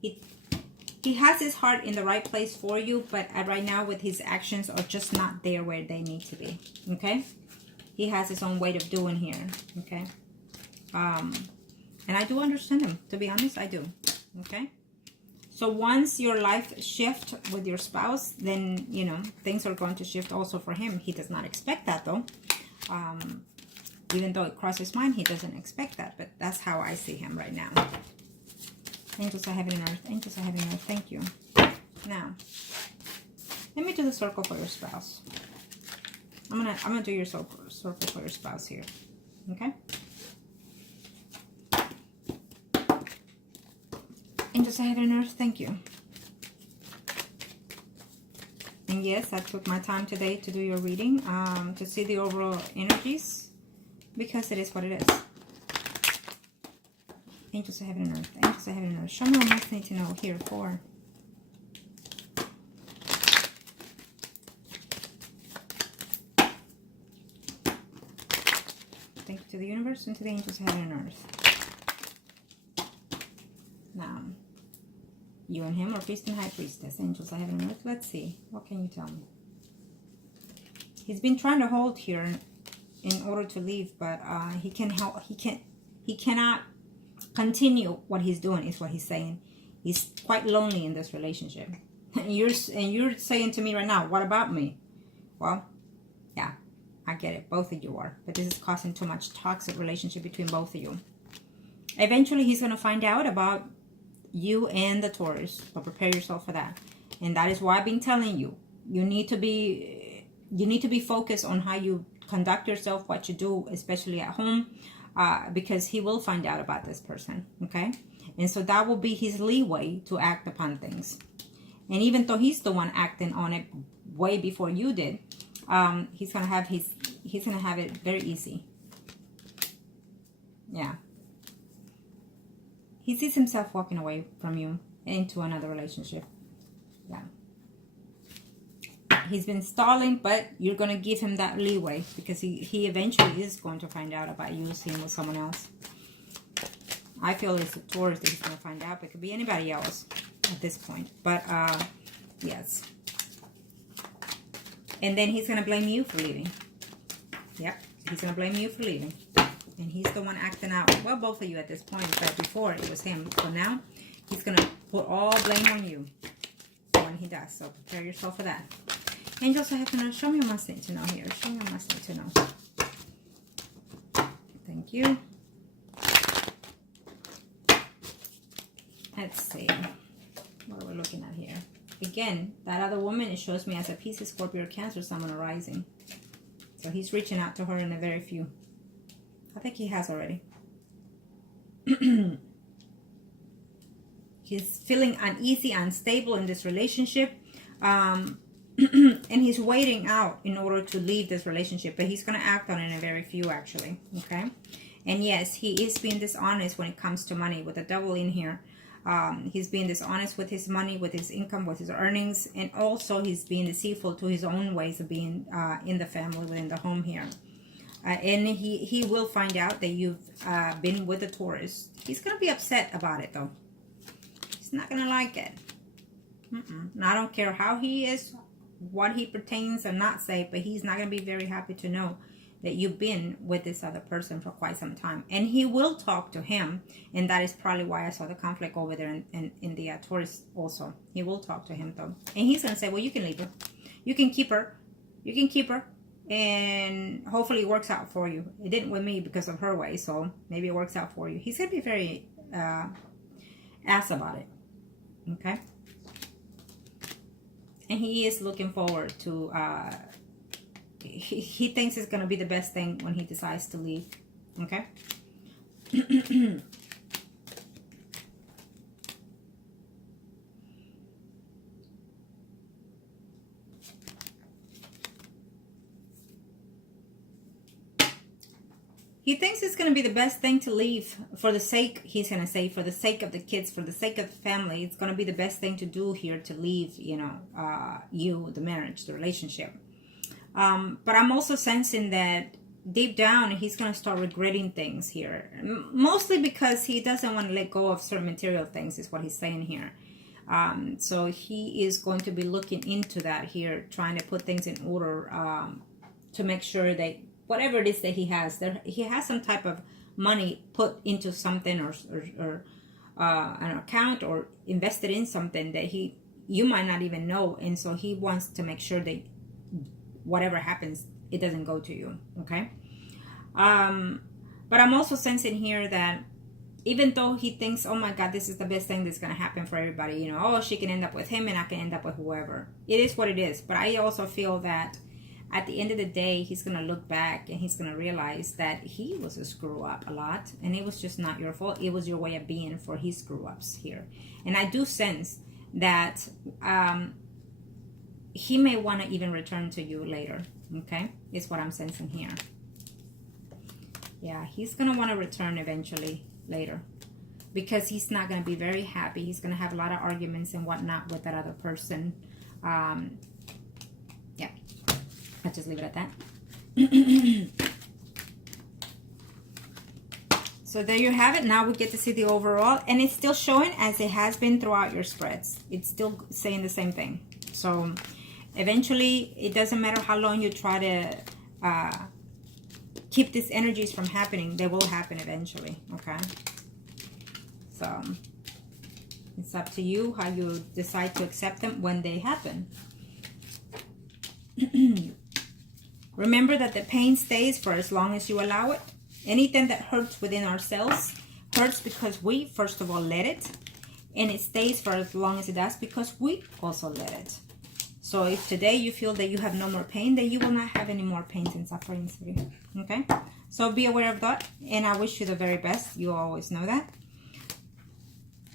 He has his heart in the right place for you, but right now with his actions are just not there where they need to be. Okay? He has his own way of doing here. Okay? And I do understand him. To be honest, I do. Okay? So once your life shift with your spouse, then, you know, things are going to shift also for him. He does not expect that, though. Even though it crosses his mind, he doesn't expect that. But that's how I see him right now. Angels of heaven and earth. Angels of heaven and earth. Thank you. Now, let me do the circle for your spouse. I'm gonna do your circle for your spouse here. Okay? Angels of heaven and earth, thank you. And yes, I took my time today to do your reading, to see the overall energies, because it is what it is. Angels of heaven and earth, angels of heaven and earth. Show me what I need to know here for. Thank you to the universe and to the angels of heaven and earth. Now, you and him are priest and high priestess, angels of heaven and earth. Let's see. What can you tell me? He's been trying to hold here in order to leave, but he cannot continue what he's doing, is what he's saying. He's quite lonely in this relationship. And you're saying to me right now, what about me? Well, yeah, I get it. Both of you are. But this is causing too much toxic relationship between both of you. Eventually, he's going to find out about you and the Taurus, so prepare yourself for that. And that is why I've been telling you, you need to be focused on how you conduct yourself, what you do, especially at home, because he will find out about this person. Okay? And so that will be his leeway to act upon things. And even though he's the one acting on it way before you did, he's gonna have it very easy. Yeah. He sees himself walking away from you into another relationship. Yeah. He's been stalling, but you're going to give him that leeway because he eventually is going to find out about you seeing with someone else. I feel it's a Taurus that he's going to find out. It could be anybody else at this point. But, yes. And then he's going to blame you for leaving. Yep. He's going to blame you for leaving. And he's the one acting out. Well, both of you at this point, but before it was him. So now he's going to put all blame on you when he does. So prepare yourself for that. Angels, I have to know. Show me what I must need to know here. Show me what I must need to know. Thank you. Let's see. What are we looking at here? Again, that other woman, it shows me as a Pisces, Scorpio, or Cancer, someone arising. So he's reaching out to her in a very few. I think he has already. He's feeling uneasy, unstable in this relationship. And he's waiting out in order to leave this relationship. But he's going to act on it in a very few, actually. Okay? And yes, he is being dishonest when it comes to money. With the devil in here. He's being dishonest with his money, with his income, with his earnings. And also he's being deceitful to his own ways of being in the family, within the home here. And he will find out that you've been with a Taurus. He's going to be upset about it, though. He's not going to like it. And I don't care how he is, what he pertains or not say, but he's not going to be very happy to know that you've been with this other person for quite some time. And he will talk to him, and that is probably why I saw the conflict over there in the Taurus also. He will talk to him, though. And he's going to say, well, you can leave her. You can keep her. You can keep her. And hopefully it works out for you. It didn't with me because of her way, so maybe it works out for you. He's going to be very ass about it. Okay? And he is looking forward to... He thinks it's going to be the best thing when he decides to leave. Okay? He thinks it's going to be the best thing to leave for the sake, he's going to say, for the sake of the kids, for the sake of the family. It's going to be the best thing to do here to leave, you know, the marriage, the relationship. But I'm also sensing that deep down, he's going to start regretting things here. Mostly because he doesn't want to let go of certain material things, is what he's saying here. So he is going to be looking into that here, trying to put things in order to make sure that whatever it is that he has some type of money put into something, or an account, or invested in something that you might not even know. And so he wants to make sure that whatever happens, it doesn't go to you. Okay. But I'm also sensing here that even though he thinks, oh my God, this is the best thing that's going to happen for everybody, you know, oh, she can end up with him and I can end up with whoever. It is what it is. But I also feel that at the end of the day, he's going to look back and he's going to realize that he was a screw up a lot. And it was just not your fault. It was your way of being for his screw ups here. And I do sense that he may want to even return to you later. Okay? Is what I'm sensing here. Yeah, he's going to want to return eventually later. Because he's not going to be very happy. He's going to have a lot of arguments and whatnot with that other person. Yeah. I'll just leave it at that. So there you have it. Now we get to see the overall. And it's still showing as it has been throughout your spreads. It's still saying the same thing. So eventually, it doesn't matter how long you try to keep these energies from happening. They will happen eventually. Okay? So it's up to you how you decide to accept them when they happen. Remember that the pain stays for as long as you allow it. Anything that hurts within ourselves hurts because we, first of all, let it. And it stays for as long as it does because we also let it. So if today you feel that you have no more pain, then you will not have any more pains and sufferings. Okay? So be aware of that. And I wish you the very best. You always know that.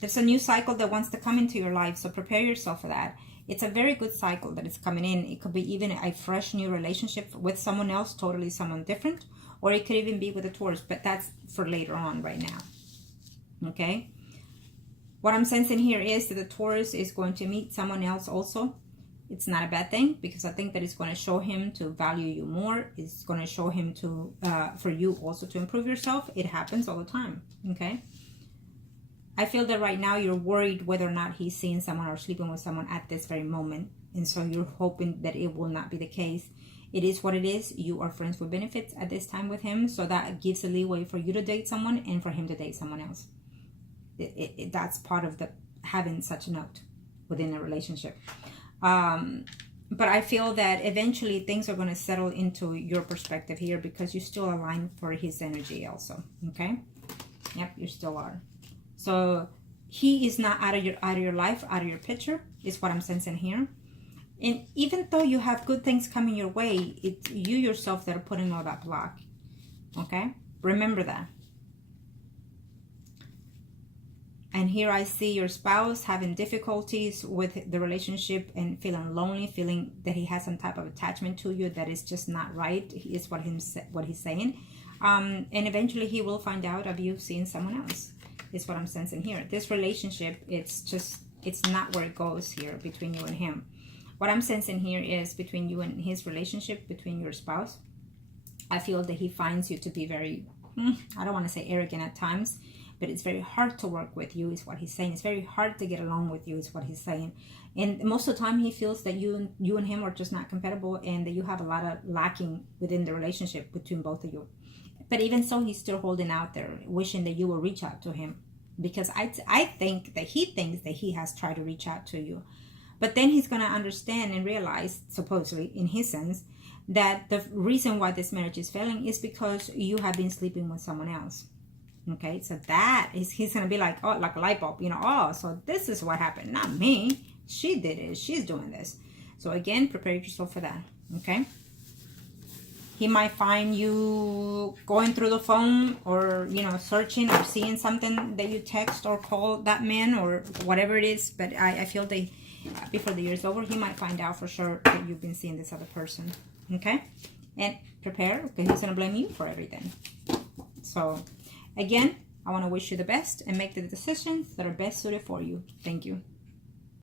There's a new cycle that wants to come into your life. So prepare yourself for that. It's a very good cycle that is coming in. It could be even a fresh new relationship with someone else, totally someone different. Or it could even be with a Taurus, but that's for later on right now. Okay? What I'm sensing here is that the Taurus is going to meet someone else also. It's not a bad thing because I think that it's going to show him to value you more. It's going to show him to, for you also to improve yourself. It happens all the time. Okay? I feel that right now you're worried whether or not he's seeing someone or sleeping with someone at this very moment. And so you're hoping that it will not be the case. It is what it is. You are friends with benefits at this time with him. So that gives a leeway for you to date someone and for him to date someone else. That's part of the having such a note within a relationship. But I feel that eventually things are going to settle into your perspective here because you still align for his energy also. Okay? Yep, you still are. So he is not out of your life, out of your picture, is what I'm sensing here. And even though you have good things coming your way, it's you yourself that are putting all that block. Okay? Remember that. And here I see your spouse having difficulties with the relationship and feeling lonely, feeling that he has some type of attachment to you that is just not right, is what he's saying. And eventually he will find out of you seeing someone else. Is what I'm sensing here. This relationship, it's not where it goes here between you and him. What I'm sensing here is between you and his relationship, between your spouse. I feel that he finds you to be very, I don't want to say arrogant at times, but it's very hard to work with you is what he's saying. It's very hard to get along with you is what he's saying. And most of the time he feels that you and him are just not compatible and that you have a lot of lacking within the relationship between both of you. But even so, he's still holding out there, wishing that you will reach out to him. Because I think that he thinks that he has tried to reach out to you. But then he's going to understand and realize, supposedly, in his sense, that the reason why this marriage is failing is because you have been sleeping with someone else. Okay? So that is, he's going to be like, oh, like a light bulb. You know, oh, so this is what happened. Not me. She did it. She's doing this. So again, prepare yourself for that. Okay? He might find you going through the phone or, you know, searching or seeing something that you text or call that man or whatever it is. But I feel that before the year is over, he might find out for sure that you've been seeing this other person. Okay? And prepare because he's going to blame you for everything. So, again, I want to wish you the best and make the decisions that are best suited for you. Thank you.